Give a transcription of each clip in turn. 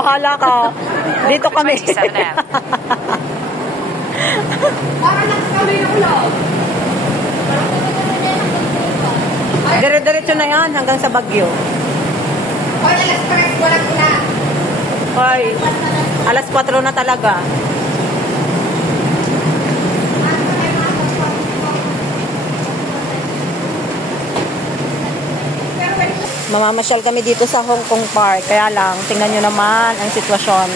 Bahala ka. Dito kami. Para lang kami ng ulo. Dire-diretso na yan hanggang sa Baguio. Hoy, alas 3, walang na. Hoy, alas 4 na talaga. Mamamasyal kami dito sa Hong Kong Park. Kaya lang, tingnan nyo naman ang sitwasyon.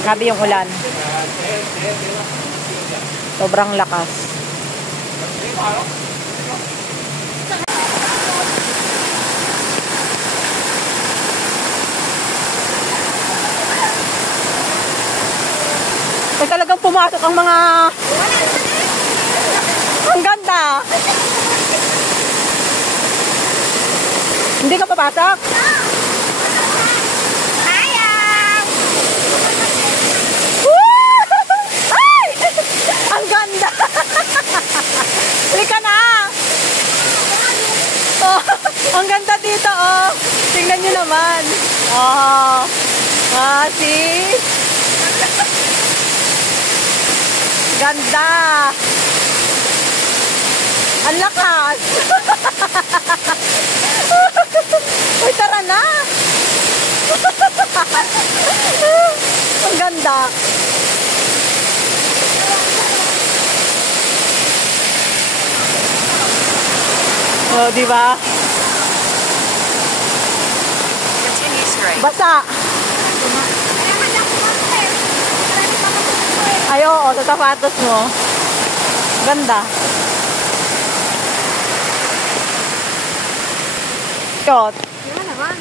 Grabe yung ulan. Sobrang lakas. Ay, talagang pumasok ang mga... Ang ganda! Hindi ka papasok? Ayaw! Ay! Ang ganda! Halika na! Oh, ang ganda dito, oh! Tingnan nyo naman. Oh! See? Ganda! Ang lakas! Uy, tara na! Ang ganda! Oh, di ba? Basa! Ay, oo, sa sapatos mo. Ganda. Cute. Yan naman.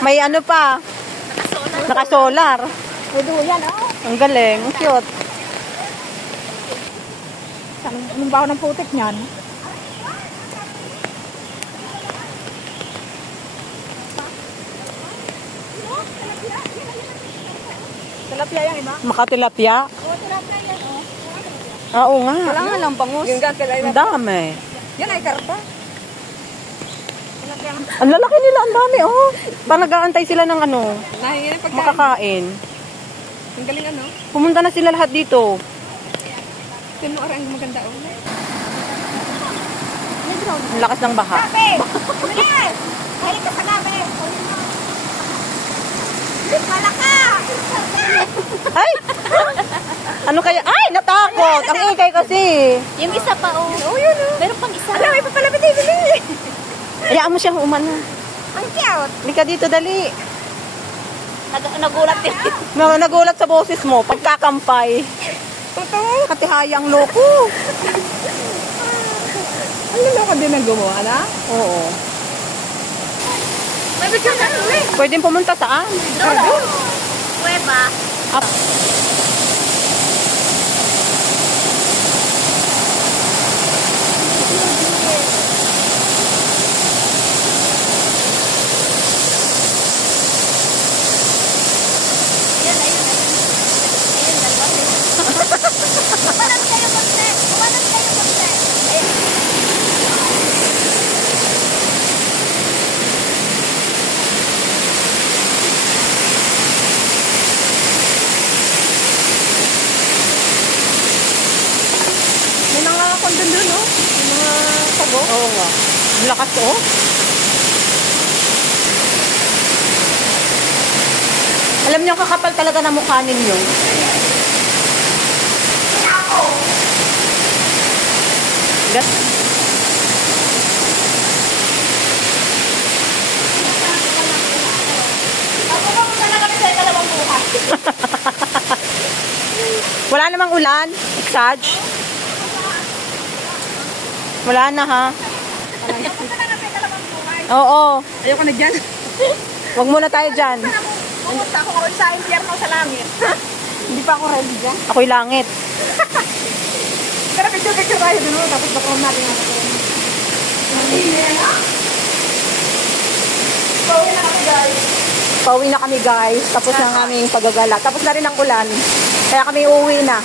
May ano pa? Naka-solar. Pwede yan, oh. Ang galing. Ang cute. Anong baho ng putik niyan? Tilapia yung iba? Makatilapia? Oo, tilapia yan, oh. Oo nga. Wala nga lang bangus. Yung gagawin. Ang dami. Yan ay karpa. Ang lalaki nila. Ang dami, oh. Parang nag-aantay sila ng ano. Nahingi ng pagkain. Makakain. Ang galing ano? Pumunta na sila lahat dito. Tignan mo ang maganda, oh. Ang lakas ng baha. Gabi! Bilis! Balik ka sa gabi! Malaka! Ay! Ano kaya? Ay! Natakot! Ang ikay kasi. Yung isa pa, oh. Oh, yun, oh. Meron pang isa. Alam, may papalapit ay bili. Hayaan mo siyang umano. Ang cute. Halika dito, dali. Nagulat din. Nagulat sa boses mo. Pagkakampay. Totoo. Katihayang loko. Ang lalo ka din ang gumawa, na? Oo. May bigyan ka ulit. Pwedeng pumunta saan? Doon. Kuweba. Up. Ayun, ayun, ayun. Ayun, dalawa. Kumanan kayo, konti. Kumanan kayo, konti. Ayun. May mga kondon doon, no? May mga sago. Oo nga. Ang lakas, oh. Alam niyo, kakapal talaga na mukha ninyo. Gas. Ako ba kung talaga sa ikalawang buhay? Wala namang ulan. Exage. Wala na, ha? Oo. Ayoko na dyan. Wag muna tayo dyan. Pumunta ako ngayon sa impyerno sa langit. Hindi pa ako ready dyan. Ako'y langit. Pero picture tayo dun, tapos baka natin natin. Pauwi na kami, guys. Pauwi na kami, guys. Tapos na ang aming paggagala. Tapos na rin ang ulan. Kaya kami uuwi na.